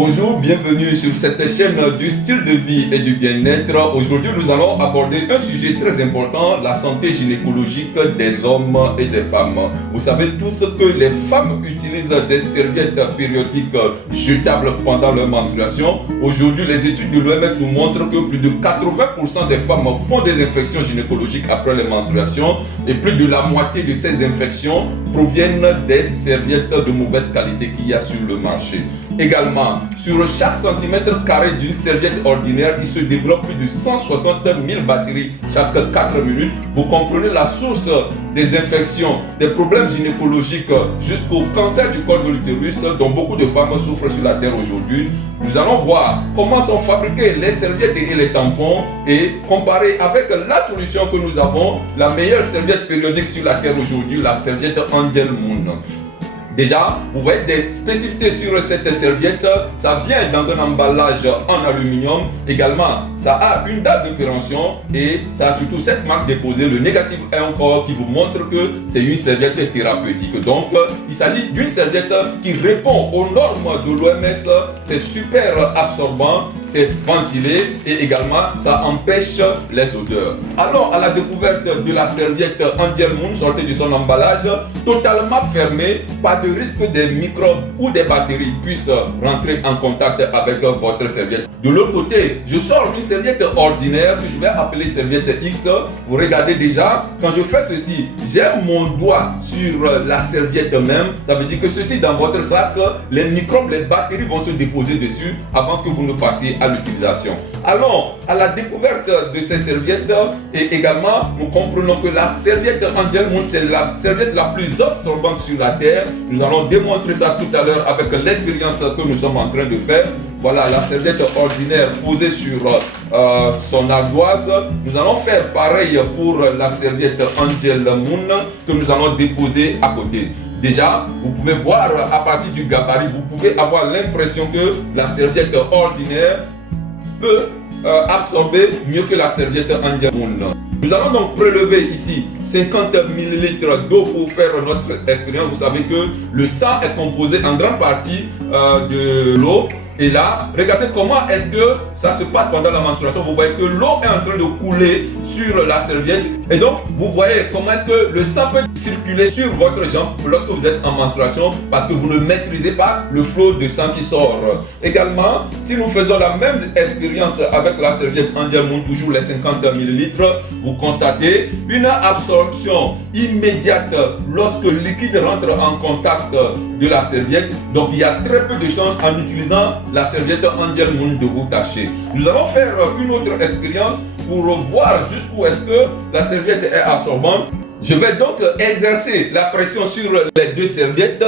Bonjour, bienvenue sur cette chaîne du style de vie et du bien-être. Aujourd'hui, nous allons aborder un sujet très important, la santé gynécologique des hommes et des femmes. Vous savez tous que les femmes utilisent des serviettes périodiques jetables pendant leur menstruation. Aujourd'hui, les études de l'OMS nous montrent que plus de 80% des femmes font des infections gynécologiques après les menstruations et plus de la moitié de ces infections proviennent des serviettes de mauvaise qualité qu'il y a sur le marché. Également, sur chaque centimètre carré d'une serviette ordinaire, il se développe plus de 160 000 bactéries chaque 4 minutes. Vous comprenez la source des infections, des problèmes gynécologiques jusqu'au cancer du col de l'utérus dont beaucoup de femmes souffrent sur la terre aujourd'hui. Nous allons voir comment sont fabriquées les serviettes et les tampons et comparer avec la solution que nous avons, la meilleure serviette périodique sur la terre aujourd'hui, la serviette Angel Moon. Déjà, vous voyez des spécificités sur cette serviette. Ça vient dans un emballage en aluminium. Également, ça a une date de péremption et ça a surtout cette marque déposée. Le négatif est encore qui vous montre que c'est une serviette thérapeutique. Donc, il s'agit d'une serviette qui répond aux normes de l'OMS. C'est super absorbant, c'est ventilé et également ça empêche les odeurs. Allons à la découverte de la serviette Angel Moon sortie de son emballage, totalement fermée, pas de risque des microbes ou des bactéries puissent rentrer en contact avec votre serviette. De l'autre côté, je sors une serviette ordinaire que je vais appeler serviette X. Vous regardez déjà, quand je fais ceci, j'ai mon doigt sur la serviette même. Ça veut dire que ceci dans votre sac, les microbes, les bactéries vont se déposer dessus avant que vous ne passiez à l'utilisation. Allons à la découverte de ces serviettes et également nous comprenons que la serviette Angel Moon, c'est la serviette la plus absorbante sur la terre. Nous allons démontrer ça tout à l'heure avec l'expérience que nous sommes en train de faire. Voilà la serviette ordinaire posée sur son ardoise. Nous allons faire pareil pour la serviette Angel Moon que nous allons déposer à côté. Déjà, vous pouvez voir à partir du gabarit, vous pouvez avoir l'impression que la serviette ordinaire peut absorber mieux que la serviette Angel Moon. Nous allons donc prélever ici 50 ml d'eau pour faire notre expérience. Vous savez que le sang est composé en grande partie de l'eau. Et là, regardez comment est-ce que ça se passe pendant la menstruation. Vous voyez que l'eau est en train de couler sur la serviette. Et donc, vous voyez comment est-ce que le sang peut circuler sur votre jambe lorsque vous êtes en menstruation parce que vous ne maîtrisez pas le flot de sang qui sort. Également, si nous faisons la même expérience avec la serviette Angel Moon, toujours les 50 ml, vous constatez une absorption immédiate lorsque le liquide rentre en contact de la serviette. Donc, il y a très peu de chances en utilisant la serviette Angel Moon de vous tâcher. Nous allons faire une autre expérience pour voir jusqu'où est-ce que la serviette est absorbante. Je vais donc exercer la pression sur les deux serviettes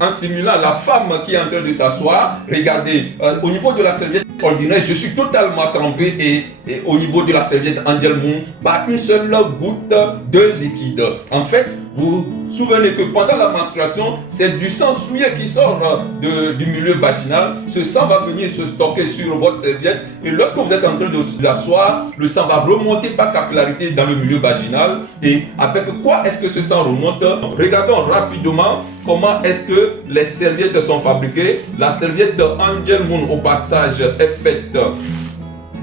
en simulant la femme qui est en train de s'asseoir. Regardez, au niveau de la serviette ordinaire, je suis totalement trempé et au niveau de la serviette Angel Moon, pas une seule goutte de liquide. En fait, vous vous souvenez que pendant la menstruation, c'est du sang souillé qui sort du milieu vaginal. Ce sang va venir se stocker sur votre serviette et lorsque vous êtes en train de vous asseoir, le sang va remonter par capillarité dans le milieu vaginal. Et avec quoi est-ce que ce sang remonte? Regardons rapidement comment est-ce que les serviettes sont fabriquées. La serviette Angel Moon au passage est faite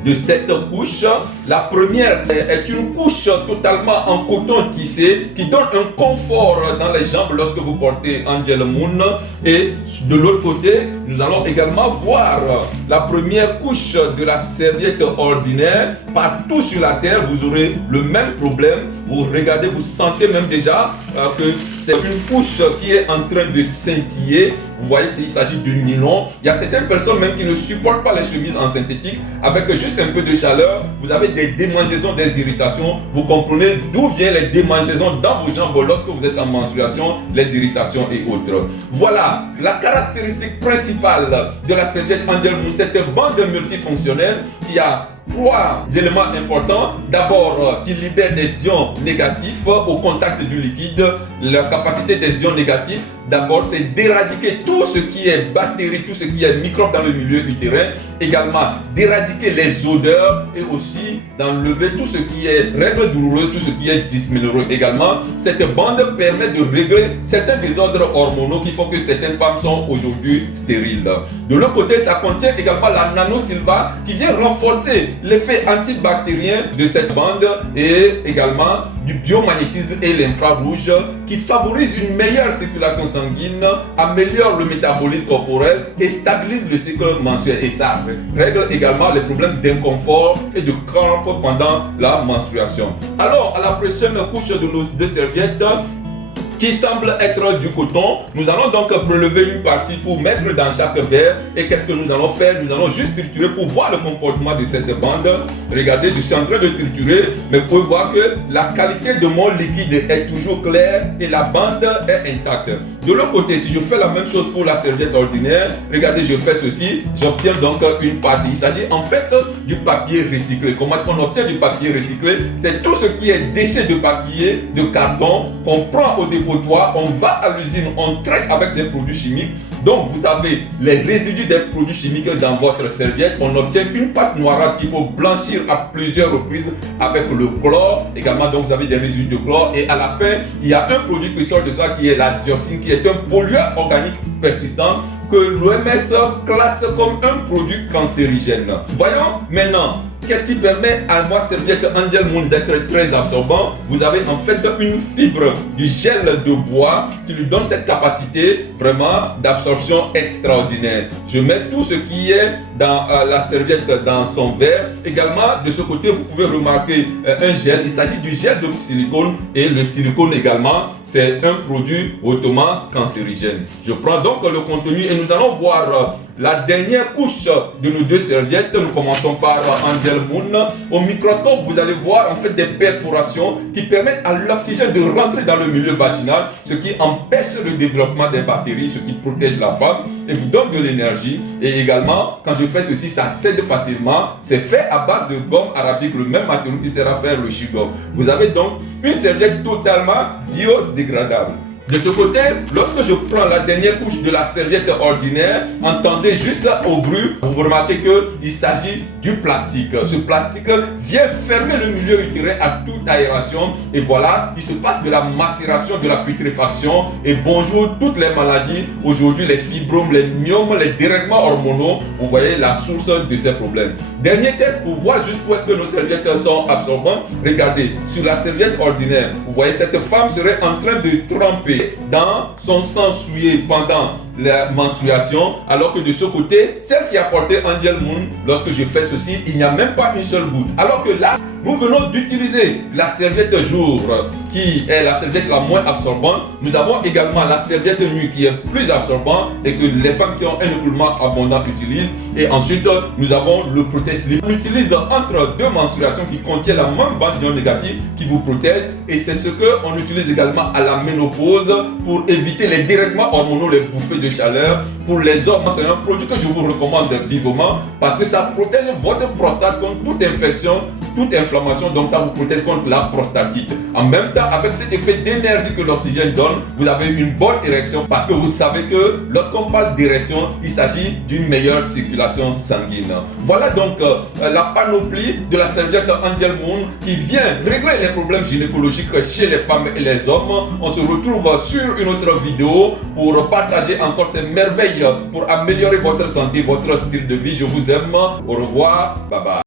de 7 couches. La première est une couche totalement en coton tissé qui donne un confort dans les jambes lorsque vous portez Angel Moon. Et de l'autre côté, nous allons également voir la première couche de la serviette ordinaire. Partout sur la terre, vous aurez le même problème. Vous regardez, vous sentez même déjà que c'est une couche qui est en train de scintiller. Vous voyez, il s'agit de nylon. Il y a certaines personnes même qui ne supportent pas les chemises en synthétique. Avec juste un peu de chaleur, vous avez des démangeaisons, des irritations. Vous comprenez d'où viennent les démangeaisons dans vos jambes lorsque vous êtes en menstruation, les irritations et autres. Voilà la caractéristique principale de la serviette Angel Moon, cette bande multifonctionnelle qui a trois éléments importants. D'abord, qui libère des ions négatifs au contact du liquide. La capacité des ions négatifs, d'abord, c'est d'éradiquer tout ce qui est bactéries, tout ce qui est microbes dans le milieu utérin. Également, d'éradiquer les odeurs et aussi d'enlever tout ce qui est règles douloureuses, tout ce qui est dysménorrhée. Également, cette bande permet de régler certains désordres hormonaux qui font que certaines femmes sont aujourd'hui stériles. De l'autre côté, ça contient également la nanosilva qui vient renforcer l'effet antibactérien de cette bande et également du biomagnétisme et l'infrarouge qui favorise une meilleure circulation sanguine, améliore le métabolisme corporel et stabilise le cycle menstruel. Et ça règle également les problèmes d'inconfort et de crampes pendant la menstruation. Alors, à la prochaine couche de nos deux serviettes, qui semble être du coton, nous allons donc prélever une partie pour mettre dans chaque verre. Et qu'est-ce que nous allons faire? Nous allons juste triturer pour voir le comportement de cette bande. Regardez, je suis en train de triturer, mais vous pouvez voir que la qualité de mon liquide est toujours claire et la bande est intacte. De l'autre côté, si je fais la même chose pour la serviette ordinaire, regardez, je fais ceci, j'obtiens donc une partie. Il s'agit en fait du papier recyclé. Comment est-ce qu'on obtient du papier recyclé? C'est tout ce qui est déchets de papier, de carton qu'on prend au dépotoir, on va à l'usine, on traite avec des produits chimiques. Donc vous avez les résidus des produits chimiques dans votre serviette. On obtient une pâte noirâtre qu'il faut blanchir à plusieurs reprises avec le chlore. Également, donc vous avez des résidus de chlore. Et à la fin, il y a un produit qui sort de ça qui est la dioxine, qui est un polluant organique persistant que l'OMS classe comme un produit cancérigène. Voyons maintenant. Qu'est-ce qui permet à ma serviette Angel Moon d'être très absorbant? Vous avez en fait une fibre du gel de bois qui lui donne cette capacité vraiment d'absorption extraordinaire. Je mets tout ce qui est dans la serviette dans son verre. Également, de ce côté, vous pouvez remarquer un gel. Il s'agit du gel de silicone et le silicone également, c'est un produit hautement cancérigène. Je prends donc le contenu et nous allons voir la dernière couche de nos deux serviettes. Nous commençons par Angel Moon. Au microscope, vous allez voir en fait des perforations qui permettent à l'oxygène de rentrer dans le milieu vaginal, ce qui empêche le développement des bactéries, ce qui protège la femme et vous donne de l'énergie. Et également, quand je fais ceci, ça cède facilement. C'est fait à base de gomme arabique, le même matériau qui sert à faire le chewing-gum. Vous avez donc une serviette totalement biodégradable. De ce côté, lorsque je prends la dernière couche de la serviette ordinaire, entendez juste au bruit, vous remarquez qu'il s'agit du plastique. Ce plastique vient fermer le milieu utérin à toute aération et voilà, il se passe de la macération, de la putréfaction et bonjour toutes les maladies. Aujourd'hui, les fibromes, les myomes, les dérèglements hormonaux, vous voyez la source de ces problèmes. Dernier test pour voir jusqu'où est-ce que nos serviettes sont absorbantes. Regardez, sur la serviette ordinaire, vous voyez cette femme serait en train de tremper dans son sang souillé pendant la menstruation, alors que de ce côté, celle qui a porté Angel Moon, lorsque je fais ceci, il n'y a même pas une seule goutte. Alors que là, nous venons d'utiliser la serviette jour qui est la serviette la moins absorbante. Nous avons également la serviette nuit qui est plus absorbante et que les femmes qui ont un écoulement abondant utilisent. Et ensuite, nous avons le protège-slip. On utilise entre deux menstruations qui contient la même bande d'ions négatifs qui vous protège. Et c'est ce qu'on utilise également à la ménopause pour éviter les dérèglements hormonaux, les bouffées de chaleur. Pour les hommes, c'est un produit que je vous recommande vivement parce que ça protège votre prostate contre toute infection, toute inflammation, donc ça vous protège contre la prostatite. En même temps, avec cet effet d'énergie que l'oxygène donne, vous avez une bonne érection parce que vous savez que lorsqu'on parle d'érection, il s'agit d'une meilleure circulation sanguine. Voilà donc la panoplie de la serviette Angel Moon qui vient régler les problèmes gynécologiques chez les femmes et les hommes. On se retrouve sur une autre vidéo pour partager encore ces merveilles pour améliorer votre santé, votre style de vie. Je vous aime. Au revoir. Bye bye.